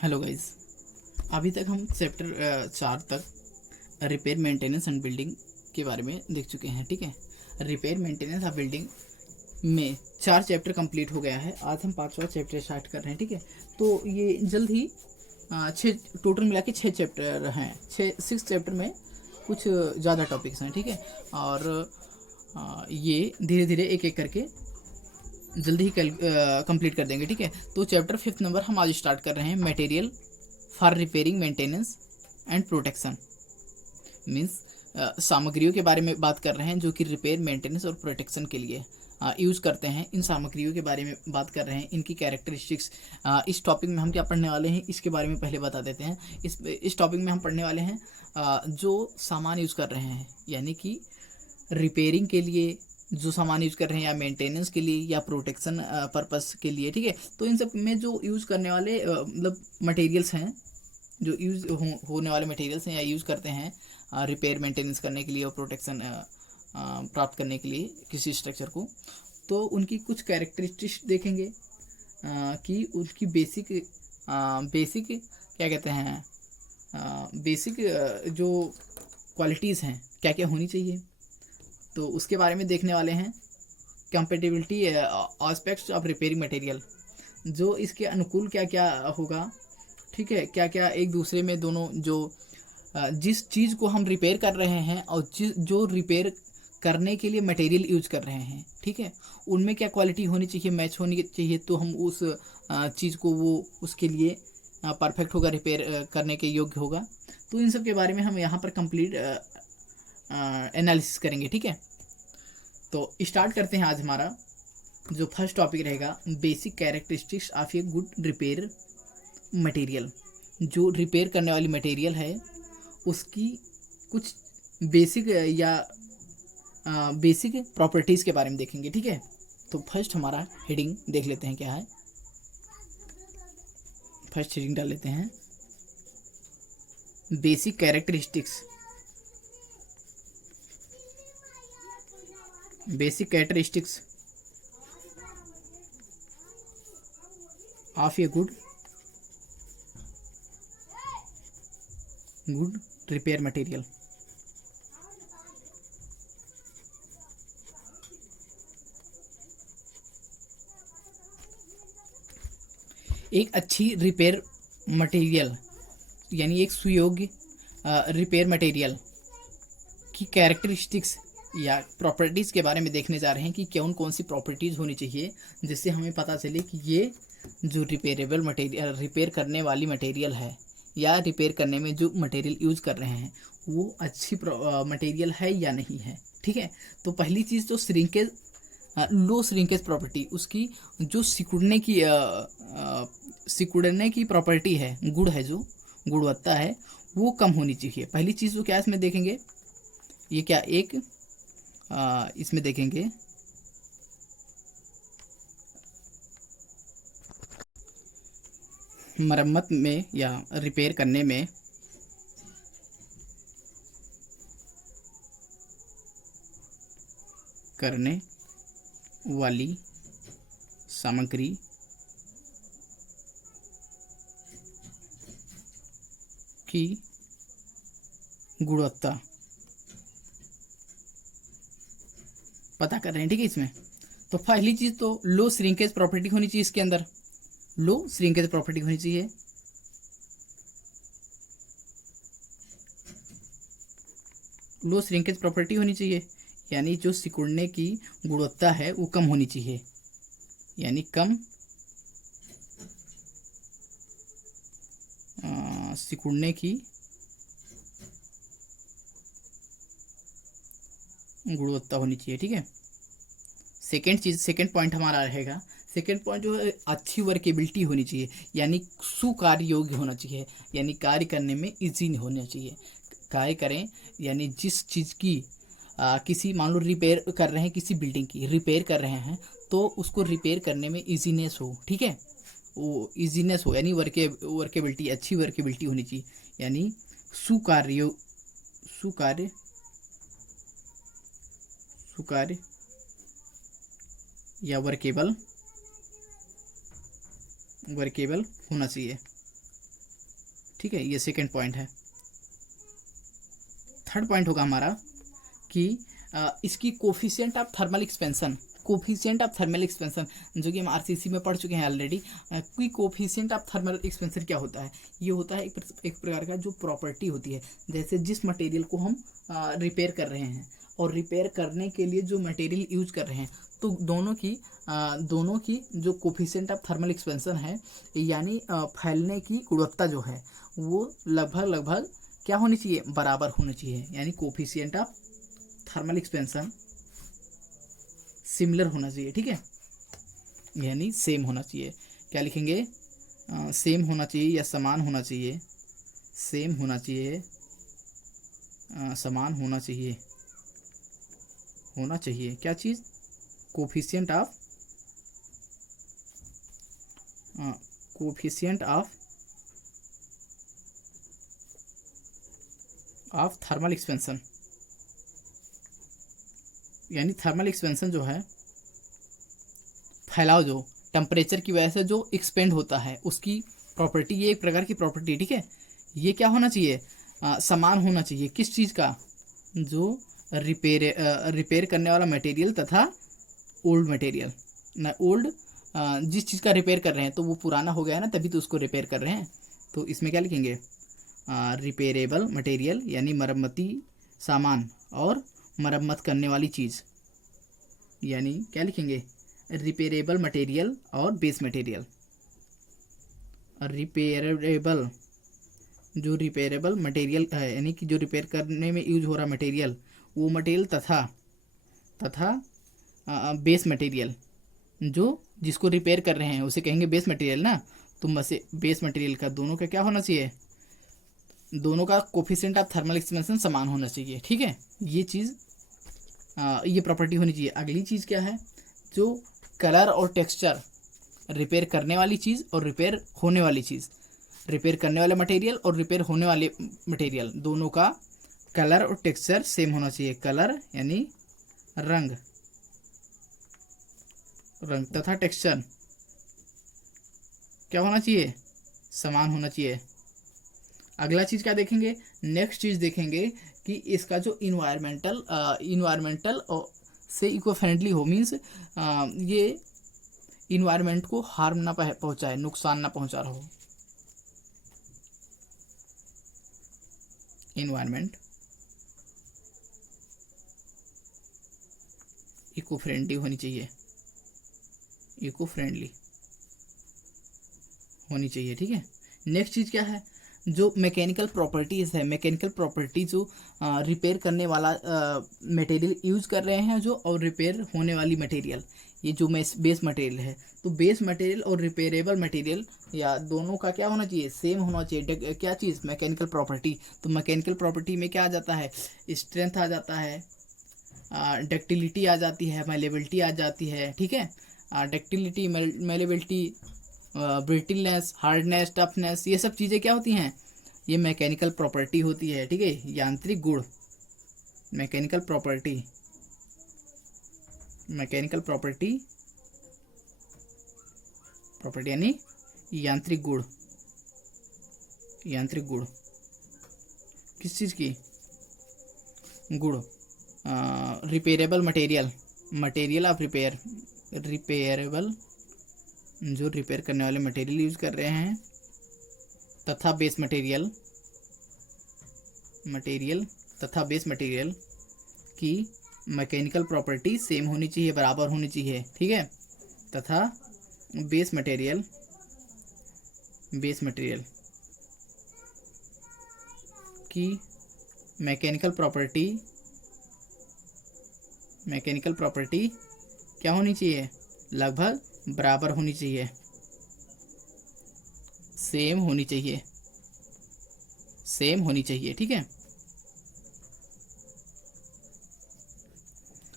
Hello guys. अभी तक हम चैप्टर 4 तक रिपेयर मेंटेनेंस एंड बिल्डिंग के बारे में देख चुके हैं। ठीक है, रिपेयर मेंटेनेंस और बिल्डिंग में 4 चैप्टर कंप्लीट हो गया है। आज हम 5वां चैप्टर स्टार्ट कर रहे हैं। ठीक है, तो ये जल्द ही 6 टोटल मिला के 6 चैप्टर हैं। 6 चैप्टर में कुछ ज़्यादा टॉपिक्स हैं। ठीक है, और ये धीरे धीरे एक एक करके जल्दी ही कंप्लीट कर देंगे। ठीक है, तो चैप्टर 5 नंबर हम आज स्टार्ट कर रहे हैं, material for repairing maintenance and protection. Means सामग्रियों के बारे में बात कर रहे हैं जो कि रिपेयर मेंटेनेंस और प्रोटेक्शन के लिए यूज़ करते हैं। इन सामग्रियों के बारे में बात कर रहे हैं, इनकी कैरेक्टरिस्टिक्स। इस टॉपिक में हम क्या पढ़ने वाले हैं इसके बारे में पहले बता देते हैं। इस टॉपिक में हम पढ़ने वाले हैं जो सामान यूज़ कर रहे हैं, यानी कि रिपेयरिंग के लिए जो सामान यूज़ कर रहे हैं, या मेंटेनेंस के लिए, या प्रोटेक्शन पर्पस के लिए। ठीक है, तो इन सब में जो यूज़ करने वाले मतलब मटेरियल्स हैं, जो यूज़ होने वाले मटेरियल्स हैं या यूज़ करते हैं रिपेयर मेंटेनेंस करने के लिए और प्रोटेक्शन प्राप्त करने के लिए किसी स्ट्रक्चर को, तो उनकी कुछ कैरेक्टरिस्टिक्स देखेंगे कि उसकी बेसिक बेसिक क्या कहते हैं, बेसिक जो क्वालिटीज़ हैं क्या क्या होनी चाहिए, तो उसके बारे में देखने वाले हैं। Compatibility aspects of repairing material, जो इसके अनुकूल क्या क्या होगा। ठीक है, क्या क्या एक दूसरे में दोनों जो जिस चीज़ को हम रिपेयर कर रहे हैं और जो रिपेयर करने के लिए मटेरियल यूज कर रहे हैं, ठीक है, उनमें क्या क्वालिटी होनी चाहिए, मैच होनी चाहिए, तो हम उस चीज़ को वो उसके लिए परफेक्ट होगा, रिपेयर करने के योग्य होगा। तो इन सब के बारे में हम यहाँ पर कंप्लीट एनालिसिस करेंगे। ठीक है, तो स्टार्ट करते हैं। आज हमारा जो फर्स्ट टॉपिक रहेगा, basic characteristics of a good repair material. जो रिपेयर करने वाली मटेरियल है उसकी कुछ बेसिक या बेसिक प्रॉपर्टीज़ के बारे में देखेंगे। ठीक है, तो फर्स्ट हमारा हेडिंग देख लेते हैं क्या है। फर्स्ट हेडिंग डाल लेते हैं, basic characteristics. Basic characteristics of a good repair material. एक अच्छी रिपेयर मटेरियल यानी एक सुयोग्य रिपेयर मटेरियल की कैरेक्टरिस्टिक्स या प्रॉपर्टीज़ के बारे में देखने जा रहे हैं कि कौन कौन सी प्रॉपर्टीज़ होनी चाहिए जिससे हमें पता चले कि ये जो रिपेयरेबल मटेरियल, रिपेयर करने वाली मटेरियल है, या रिपेयर करने में जो मटेरियल यूज़ कर रहे हैं वो अच्छी मटेरियल है या नहीं है। ठीक है, तो पहली चीज़ तो श्रिंकेज, लो श्रिंकेज प्रॉपर्टी, उसकी जो सिकुड़ने की प्रॉपर्टी है, गुण है, जो गुणवत्ता है वो कम होनी चाहिए। पहली चीज़ तो क्या इसमें देखेंगे, ये क्या एक इसमें देखेंगे मरम्मत में या रिपेयर करने वाली सामग्री की गुणवत्ता पता कर रहे हैं। ठीक है, इसमें तो पहली चीज़ तो लो श्रिंकेज प्रॉपर्टी होनी चाहिए। इसके अंदर लो श्रिंकेज प्रॉपर्टी होनी चाहिए। लो श्रिंकेज प्रॉपर्टी होनी चाहिए यानी जो सिकुड़ने की गुणवत्ता है वो कम होनी चाहिए, यानी कम सिकुड़ने की गुणवत्ता होनी चाहिए। ठीक है, सेकेंड पॉइंट हमारा रहेगा, सेकेंड पॉइंट जो है अच्छी वर्केबिलिटी होनी चाहिए, यानी सुकार्य योग्य होना चाहिए, यानी कार्य करने में इजी होना चाहिए। कार्य करें यानी जिस चीज़ की किसी मान लो रिपेयर कर रहे हैं, किसी बिल्डिंग की रिपेयर कर रहे हैं, तो उसको रिपेयर करने में इजीनेस हो। ठीक है, वो इजीनेस हो यानी वर्केबिलिटी, अच्छी वर्केबिलिटी होनी चाहिए, यानी सुकार्य सुकार्य सुकार्य या वर्केबल होना चाहिए। ठीक है, ये सेकेंड पॉइंट है। थर्ड पॉइंट होगा हमारा कि इसकी coefficient of thermal expansion, coefficient of thermal expansion जो कि हम आरसीसी में पढ़ चुके हैं ऑलरेडी कि कोफिशिएंट ऑफ थर्मल एक्सपेंशन क्या होता है। ये होता है एक प्रकार का जो प्रॉपर्टी होती है, जैसे जिस मटेरियल को हम रिपेयर कर रहे हैं और रिपेयर करने के लिए जो मटेरियल यूज कर रहे हैं, तो दोनों की जो कोफिशिएंट ऑफ थर्मल एक्सपेंशन है, यानी फैलने की गुणवत्ता जो है वो लगभग क्या होनी चाहिए, बराबर होनी चाहिए। यानी coefficient of thermal expansion similar होना चाहिए, ठीक है, यानी सेम होना चाहिए। क्या लिखेंगे, सेम होना चाहिए या समान होना चाहिए, सेम होना चाहिए, समान होना चाहिए, होना चाहिए क्या चीज़, कोफिशिएंट ऑफ थर्मल एक्सपेंशन। यानी थर्मल एक्सपेंशन जो है, फैलाव जो टेम्परेचर की वजह से जो एक्सपेंड होता है उसकी प्रॉपर्टी, ये एक प्रकार की प्रॉपर्टी, ठीक है। ये क्या होना चाहिए, समान होना चाहिए। किस चीज़ का, जो रिपेयर करने वाला मटेरियल तथा ओल्ड मटेरियल ना, ओल्ड जिस चीज़ का रिपेयर कर रहे हैं तो वो पुराना हो गया है ना, तभी तो उसको रिपेयर कर रहे हैं। तो इसमें क्या लिखेंगे, रिपेयरेबल मटेरियल यानी मरम्मती सामान और मरम्मत करने वाली चीज़, यानी क्या लिखेंगे, रिपेयरेबल मटेरियल और बेस मटेरियल। रिपेयरेबल, जो रिपेयरेबल मटेरियल है यानी कि जो रिपेयर करने में यूज हो रहा मटेरियल, वो मटेरियल तथा बेस मटेरियल, जो जिसको रिपेयर कर रहे हैं उसे कहेंगे बेस मटेरियल ना। तो बेस मटेरियल का दोनों का क्या होना चाहिए, दोनों का कोफिशिएंट ऑफ थर्मल एक्सपेंशन समान होना चाहिए, ठीक है। ये चीज़ ये प्रॉपर्टी होनी चाहिए। अगली चीज़ क्या है, जो कलर और टेक्सचर, रिपेयर करने वाली चीज़ और रिपेयर होने वाली चीज़, रिपेयर करने वाले मटेरियल और रिपेयर होने वाले मटेरियल, दोनों का कलर और टेक्सचर सेम होना चाहिए। कलर यानी रंग तथा टेक्सचर क्या होना चाहिए, समान होना चाहिए। अगला चीज़ क्या देखेंगे, नेक्स्ट चीज़ देखेंगे कि इसका जो इन्वायरमेंटल से इको फ्रेंडली हो, मीन्स ये इन्वायरमेंट को हार्म ना पहुंचाए, नुकसान ना पहुंचा रहा हो। इन्वायरमेंट इको फ्रेंडली होनी चाहिए, इको फ्रेंडली होनी चाहिए, ठीक है। नेक्स्ट चीज़ क्या है, जो मैकेनिकल प्रॉपर्टीज़ है, मैकेनिकल प्रॉपर्टी जो रिपेयर करने वाला मटेरियल यूज़ कर रहे हैं जो, और रिपेयर होने वाली मटेरियल, ये जो बेस मटेरियल है, तो बेस मटेरियल और रिपेयरेबल मटेरियल या दोनों का क्या होना चाहिए, सेम होना चाहिए। क्या चीज़, मैकेनिकल प्रॉपर्टी। तो मैकेनिकल प्रॉपर्टी में क्या आ जाता है, स्ट्रेंथ आ जाता है, डक्टिलिटी आ जाती है, मेलेबिलिटी आ जाती है, ठीक है। Ductility, malleability, brittleness, hardness, toughness, ये सब चीज़ें क्या होती हैं, ये मैकेनिकल प्रॉपर्टी होती है, ठीक है। यांत्रिक गुण, मैकेनिकल प्रॉपर्टी यानी यांत्रिक गुण, किस चीज़ की, गुण। रिपेयरेबल मटेरियल ऑफ रिपेयरेबल, जो रिपेयर करने वाले मटेरियल यूज कर रहे हैं, तथा बेस मटेरियल की मैकेनिकल प्रॉपर्टी सेम होनी चाहिए, बराबर होनी चाहिए, ठीक है। तथा बेस मटेरियल की मैकेनिकल प्रॉपर्टी क्या होनी चाहिए, लगभग बराबर होनी चाहिए, सेम होनी चाहिए, ठीक है।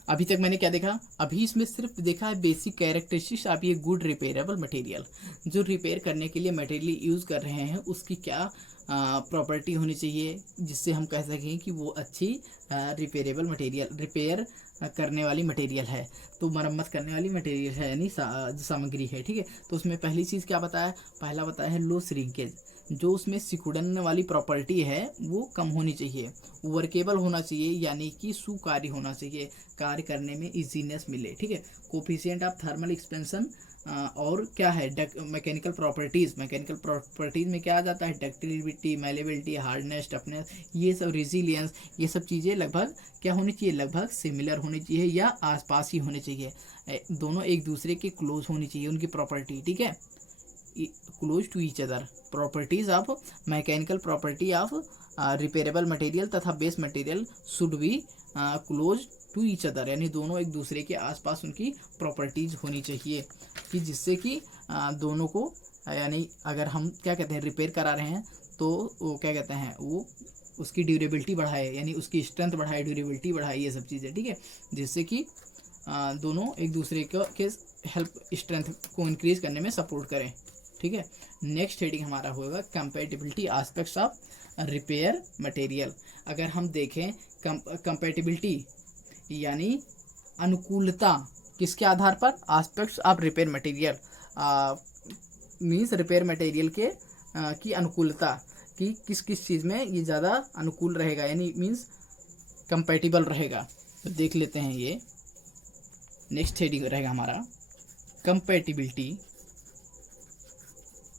अभी तक मैंने क्या देखा, अभी इसमें सिर्फ देखा है बेसिक कैरेक्टरिस्टिक्स ऑफ ये गुड रिपेयरेबल मटेरियल। जो रिपेयर करने के लिए मटेरियल यूज़ कर रहे हैं उसकी क्या प्रॉपर्टी होनी चाहिए जिससे हम कह सकें कि वो अच्छी रिपेयरेबल मटेरियल, रिपेयर करने वाली मटेरियल है, तो मरम्मत करने वाली मटेरियल है, यानी सामग्री है। ठीक है, तो उसमें पहली चीज़ क्या बताया, पहला बताया है लो श्रिंकेज, जो उसमें सिकुड़न वाली प्रॉपर्टी है वो कम होनी चाहिए, वर्केबल होना चाहिए यानी कि सुकार्य होना चाहिए, कार्य करने में इजीनेस मिले। ठीक है, कोफिशिएंट ऑफ थर्मल एक्सपेंशन और क्या है मैकेनिकल प्रॉपर्टीज़, मैकेनिकल प्रॉपर्टीज़ में क्या आ जाता है, डक्टिलिटी, मैलेबिलिटी, हार्डनेस, टफनेस, ये सब रिजिलियंस, ये सब चीज़ें लगभग क्या होनी चाहिए, लगभग सिमिलर होनी चाहिए या आसपास ही होने चाहिए, दोनों एक दूसरे के क्लोज होनी चाहिए उनकी प्रॉपर्टी। ठीक है, close to each other, properties of mechanical property of repairable material तथा base material should be close to each other, यानी दोनों एक दूसरे के आसपास उनकी प्रॉपर्टीज होनी चाहिए कि जिससे कि दोनों को यानी अगर हम क्या कहते हैं रिपेयर करा रहे हैं तो वो क्या कहते हैं वो उसकी ड्यूरेबिलिटी बढ़ाए, यानी उसकी स्ट्रेंथ बढ़ाए, ड्यूरेबिलिटी बढ़ाए, ये सब चीज़ें। ठीक है, जिससे कि दोनों एक दूसरे के हेल्प स्ट्रेंथ को इंक्रीज करने में सपोर्ट करें। ठीक है, नेक्स्ट हेडिंग हमारा होगा compatibility aspects of repair material. अगर हम देखें कंपैटिबिलिटी यानी अनुकूलता किसके आधार पर, aspects of repair material means repair material के की अनुकूलता कि किस किस चीज़ में ये ज़्यादा अनुकूल रहेगा, यानी मीन्स कंपैटिबल रहेगा। तो देख लेते हैं, ये नेक्स्ट हेडिंग रहेगा हमारा compatibility,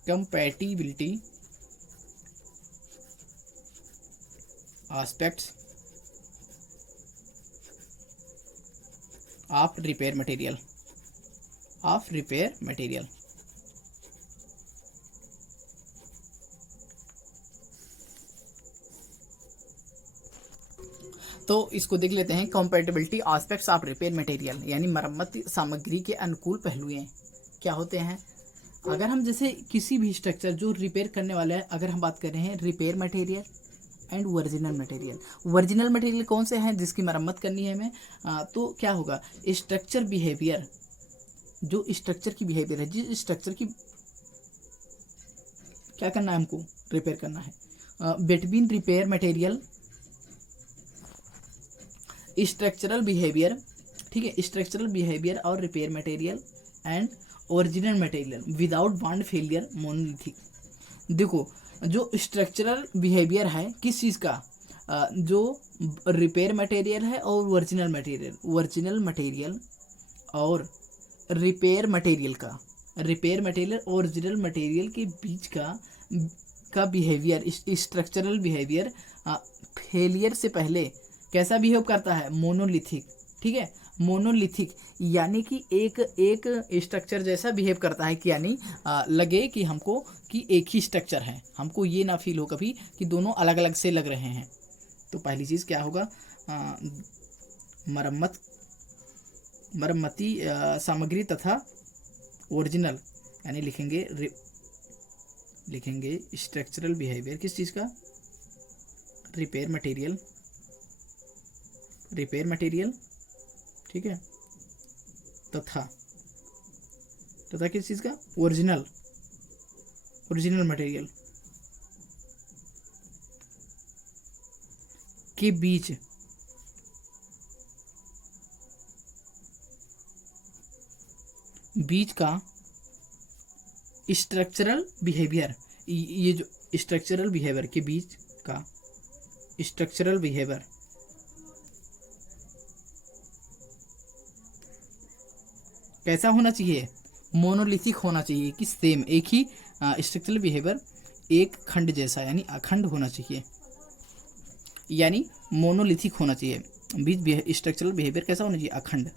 compatibility aspects of repair material, of repair material. तो इसको देख लेते हैं, compatibility aspects of repair material यानी मरम्मत सामग्री के अनुकूल पहलुएं क्या होते हैं। अगर हम जैसे किसी भी स्ट्रक्चर जो रिपेयर करने वाला है, अगर हम बात कर रहे हैं repair material and original material, original material कौन से हैं जिसकी मरम्मत करनी है हमें, तो क्या होगा, स्ट्रक्चर बिहेवियर, जो स्ट्रक्चर की बिहेवियर है, जिस स्ट्रक्चर की क्या करना है हमको रिपेयर करना है, between repair material structural behaviour. ठीक है, स्ट्रक्चरल बिहेवियर और repair material and original material without bond failure monolithic. देखो, जो स्ट्रक्चरल बिहेवियर है किस चीज़ का, जो रिपेयर मटेरियल है और ओरिजिनल मटेरियल, ओरिजिनल मटेरियल और रिपेयर मटेरियल का, रिपेयर मटेरियल और ओरिजिनल मटेरियल के बीच का बिहेवियर, स्ट्रक्चरल बिहेवियर फेलियर से पहले कैसा बिहेव करता है, मोनोलिथिक। ठीक है, मोनोलिथिक यानी कि एक स्ट्रक्चर जैसा बिहेव करता है कि यानी लगे कि हमको कि एक ही स्ट्रक्चर है, हमको ये ना फील हो कभी कि दोनों अलग अलग से लग रहे हैं। तो पहली चीज़ क्या होगा, मरम्मती सामग्री तथा ओरिजिनल, यानी लिखेंगे स्ट्रक्चरल बिहेवियर किस चीज़ का, रिपेयर मटेरियल, रिपेयर मटेरियल। ठीक है, तथा किस चीज़ का, ओरिजिनल मटेरियल के बीच का स्ट्रक्चरल बिहेवियर, ये जो स्ट्रक्चरल बिहेवियर के बीच का स्ट्रक्चरल बिहेवियर कैसा होना चाहिए, मोनोलिथिक होना चाहिए कि सेम एक ही स्ट्रक्चरल बिहेवियर एक खंड जैसा यानी अखंड होना चाहिए, यानी मोनोलिथिक होना चाहिए। बीच स्ट्रक्चरल बिहेवियर कैसा होना चाहिए, अखंड,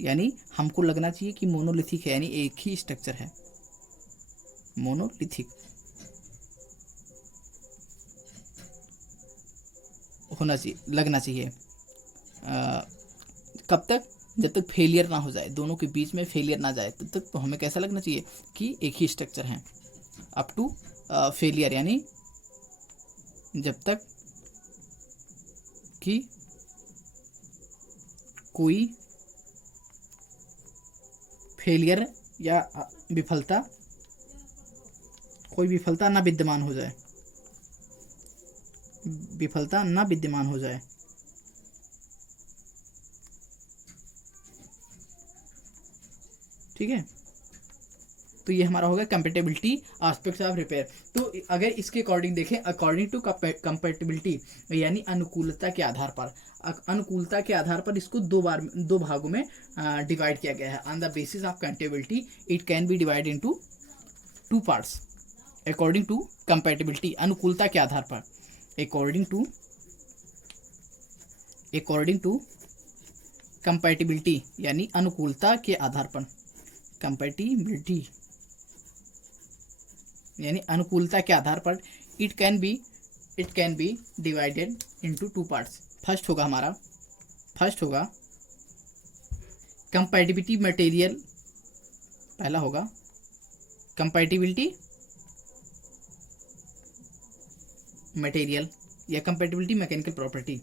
यानी हमको लगना चाहिए कि मोनोलिथिक है, यानी एक ही स्ट्रक्चर है, मोनोलिथिक होना चाहिए, लगना चाहिए। कब तक, जब तक फेलियर ना हो जाए, दोनों के बीच में फेलियर ना जाए तब तक तो हमें कैसा लगना चाहिए कि एक ही स्ट्रक्चर है। अप टू फेलियर यानी जब तक कि कोई फेलियर या विफलता कोई विफलता ना विद्यमान हो जाए, विफलता ना विद्यमान हो जाए। ठीक है, तो ये हमारा होगा कंपेटेबिलिटी एस्पेक्ट्स ऑफ रिपेयर। तो अगर इसके अकॉर्डिंग देखें, अकॉर्डिंग टू कंपेटेबिलिटी यानी अनुकूलता के आधार पर, अनुकूलता के आधार पर इसको दो भागों में डिवाइड किया गया है। On the basis of compatibility it can be divide into two parts according to compatibility, अनुकूलता के आधार पर, अकॉर्डिंग टू कंपेटेबिलिटी यानी अनुकूलता के आधार पर, कंपेटिबिलिटी यानी अनुकूलता के आधार पर it can B divided into two parts. First होगा कंपैटिबिलिटी मटेरियल, पहला होगा कंपैटिबिलिटी मटेरियल या compatibility mechanical property,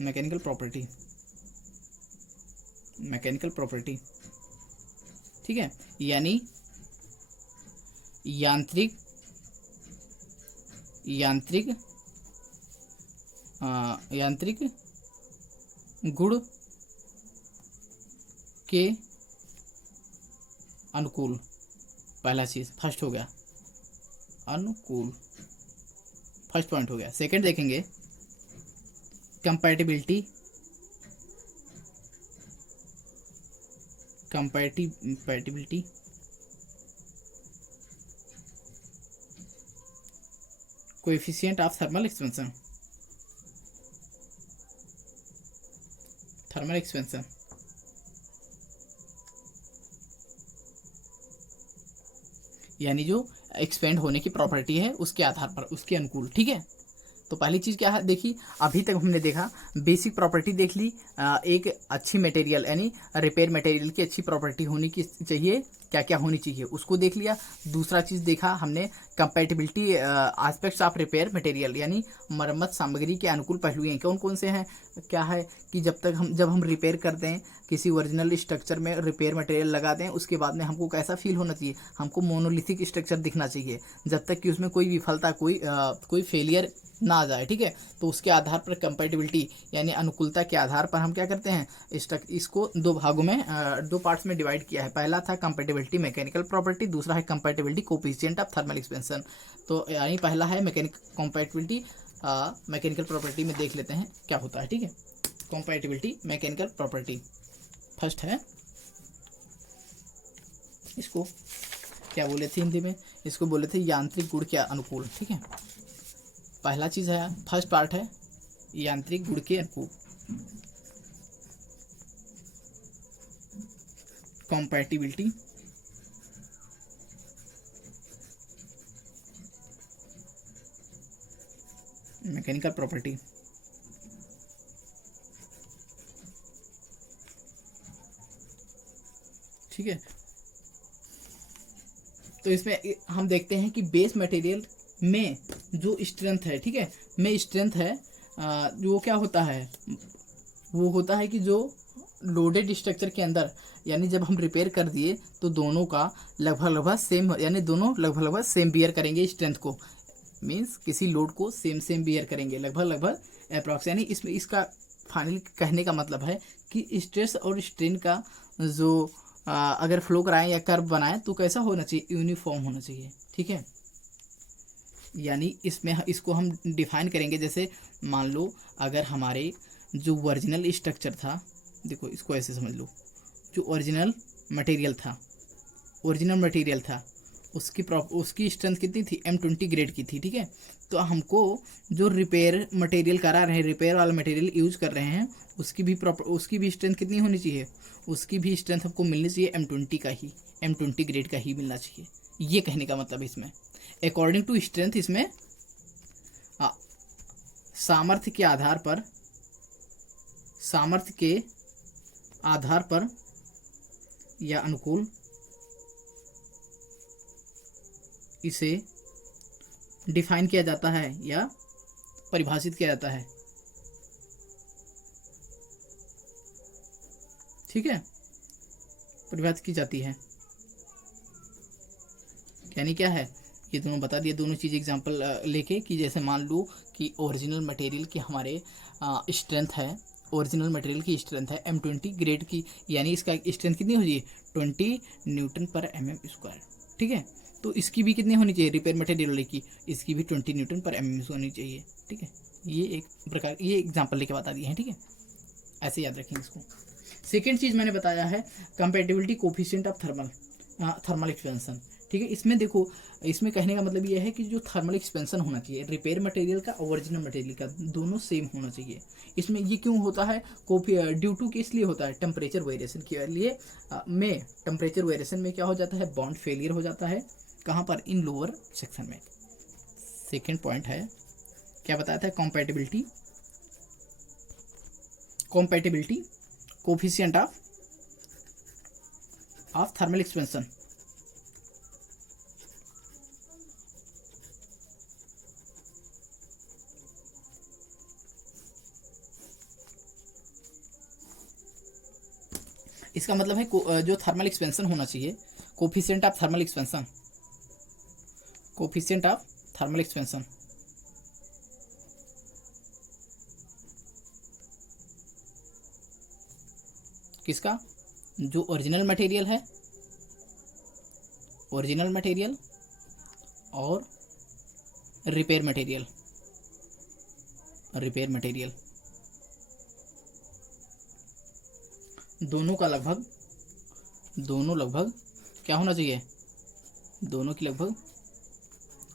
mechanical property. ठीक है, यानी यांत्रिक गुण के अनुकूल, पहला चीज फर्स्ट हो गया अनुकूल, फर्स्ट पॉइंट हो गया। सेकंड देखेंगे compatibility coefficient of thermal expansion, यानी जो एक्सपेंड होने की प्रॉपर्टी है उसके आधार पर, उसके अनुकूल। ठीक है, तो पहली चीज़ क्या है, देखिए अभी तक हमने देखा बेसिक प्रॉपर्टी देख ली, एक अच्छी मटेरियल यानी रिपेयर मटेरियल की अच्छी प्रॉपर्टी होनी की चाहिए, क्या क्या होनी चाहिए उसको देख लिया। दूसरा चीज़ देखा हमने compatibility aspects of repair material यानी मरम्मत सामग्री के अनुकूल पहलू हैं, कौन कौन से हैं, क्या है कि जब हम रिपेयर करते हैं किसी ओरिजिनल स्ट्रक्चर में रिपेयर मटेरियल लगाते हैं, उसके बाद में हमको कैसा फील होना चाहिए, हमको मोनोलिथिक स्ट्रक्चर दिखना चाहिए, जब तक कि उसमें कोई विफलता कोई फेलियर ना आ जाए। ठीक है, तो उसके आधार पर कंपैटिबिलिटी यानी अनुकूलता के आधार पर हम क्या करते हैं, इसको दो भागों में दो पार्ट्स में डिवाइड किया है। पहला था कंपैटिबिलिटी मैकेनिकल प्रॉपर्टी, दूसरा है compatibility coefficient of thermal expansion. तो यानी पहला है कंपैटिबिलिटी मैकेनिकल प्रॉपर्टी में देख लेते हैं क्या होता है। ठीक है, कंपैटिबिलिटी मैकेनिकल प्रॉपर्टी फर्स्ट है, इसको क्या बोले थे हिंदी में, इसको बोले थे यांत्रिक गुण के अनुकूल। ठीक है, पहला चीज है, फर्स्ट पार्ट है यांत्रिक गुण के अनुकूल, कंपैटिबिलिटी मैकेनिकल प्रॉपर्टी। ठीक है, तो इसमें हम देखते हैं कि बेस मटेरियल में जो स्ट्रेंथ है, ठीक है, में स्ट्रेंथ है, वो क्या होता है, वो होता है कि जो लोडेड स्ट्रक्चर के अंदर यानी जब हम रिपेयर कर दिए तो दोनों का लगभग सेम, यानी दोनों लगभग सेम बियर करेंगे स्ट्रेंथ को, मीन्स किसी लोड को सेम बियर करेंगे लगभग अप्रॉक्स। यानी इसमें इसका फाइनल कहने का मतलब है कि स्ट्रेस और स्ट्रेन का जो अगर फ्लो कराएं या कर्व बनाएं तो कैसा होना चाहिए, यूनिफॉर्म होना चाहिए। ठीक है, यानी इसमें इसको हम डिफाइन करेंगे, जैसे मान लो अगर हमारे जो ओरिजिनल स्ट्रक्चर था, देखो इसको ऐसे समझ लो, जो ओरिजिनल मटेरियल था उसकी स्ट्रेंथ कितनी थी, M20 ग्रेड की थी। ठीक है, तो हमको जो रिपेयर मटेरियल करा रहे हैं, रिपेयर वाला मटेरियल यूज कर रहे हैं, उसकी भी स्ट्रेंथ कितनी होनी चाहिए, उसकी भी स्ट्रेंथ हमको मिलनी चाहिए M20 ग्रेड का ही मिलना चाहिए। ये कहने का मतलब इसमें अकॉर्डिंग टू स्ट्रेंथ, इसमें सामर्थ्य के आधार पर या अनुकूल इसे डिफाइन किया जाता है या परिभाषित किया जाता है। ठीक है, परिभाषित की जाती है। यानी क्या है, ये दोनों बता दिए, दोनों चीज़ एग्जांपल लेके कि जैसे मान लो कि ओरिजिनल मटेरियल की हमारे स्ट्रेंथ है, ओरिजिनल मटेरियल की स्ट्रेंथ है M20 ग्रेड की, यानी इसका स्ट्रेंथ कितनी हो जाए 20 न्यूटन पर mm²। ठीक है, तो इसकी भी कितनी होनी चाहिए रिपेयर मटेरियल की, इसकी भी 20 न्यूटन पर mm होनी चाहिए। ठीक है, ये एक प्रकार, ये एग्जाम्पल लेके बता दिए हैं। ठीक है, ऐसे याद रखेंगे इसको। सेकेंड चीज़ मैंने बताया है compatibility coefficient of thermal expansion. ठीक है, इसमें देखो, इसमें कहने का मतलब ये है कि जो थर्मल एक्सपेंशन होना चाहिए रिपेयर मटेरियल का, ओरिजिनल मटेरियल का, दोनों सेम होना चाहिए। इसमें ये क्यों होता है, ड्यू टू किस लिए होता है, टेम्परेचर वेरिएशन के लिए में टेम्परेचर वेरिएशन में क्या हो जाता है, बॉन्ड फेलियर हो जाता है। कहाँ पर, इन लोअर सेक्शन में। सेकेंड पॉइंट है, क्या बताया था, compatibility coefficient of thermal expansion. इसका मतलब है जो थर्मल एक्सपेंशन होना चाहिए, coefficient of thermal expansion, coefficient of thermal expansion किसका, जो ओरिजिनल मटेरियल है, ओरिजिनल मटेरियल और रिपेयर मटेरियल, रिपेयर मटेरियल दोनों का लगभग, दोनों लगभग क्या होना चाहिए, दोनों की लगभग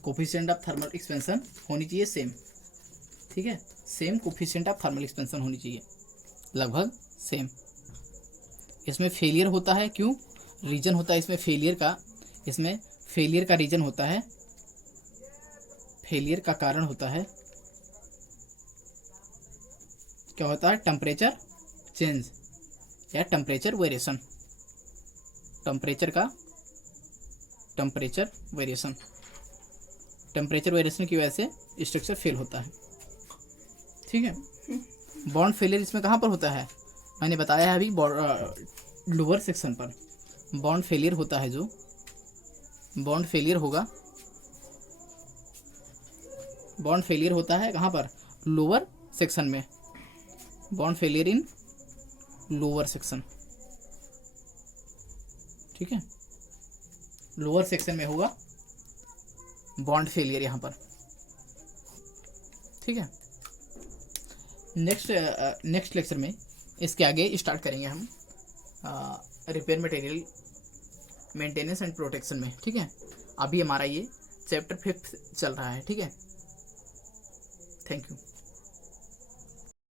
कोफिशिएंट ऑफ थर्मल एक्सपेंशन होनी चाहिए सेम। ठीक है, same coefficient of thermal expansion होनी चाहिए, लगभग सेम। इसमें फेलियर होता है, क्यों, रीजन होता है इसमें फेलियर का, इसमें फेलियर का रीजन होता है, फेलियर का कारण होता है, क्या होता है, टेम्परेचर चेंज या टेम्परेचर वेरिएशन, टेम्परेचर वेरिएशन की वजह से स्ट्रक्चर फेल होता है। ठीक है, बॉन्ड फेलियर इसमें कहाँ पर होता है, मैंने बताया है अभी, लोअर सेक्शन पर बॉन्ड फेलियर होता है, जो बॉन्ड फेलियर होगा, बॉन्ड फेलियर होता है कहाँ पर, लोअर सेक्शन में, bond failure in lower section. ठीक है, लोअर सेक्शन में होगा बॉन्ड फेलियर यहाँ पर। ठीक है, नेक्स्ट लेक्चर में इसके आगे स्टार्ट करेंगे हम repair material maintenance and protection में। ठीक है, अभी हमारा ये चैप्टर 5 चल रहा है। ठीक है, थैंक यू।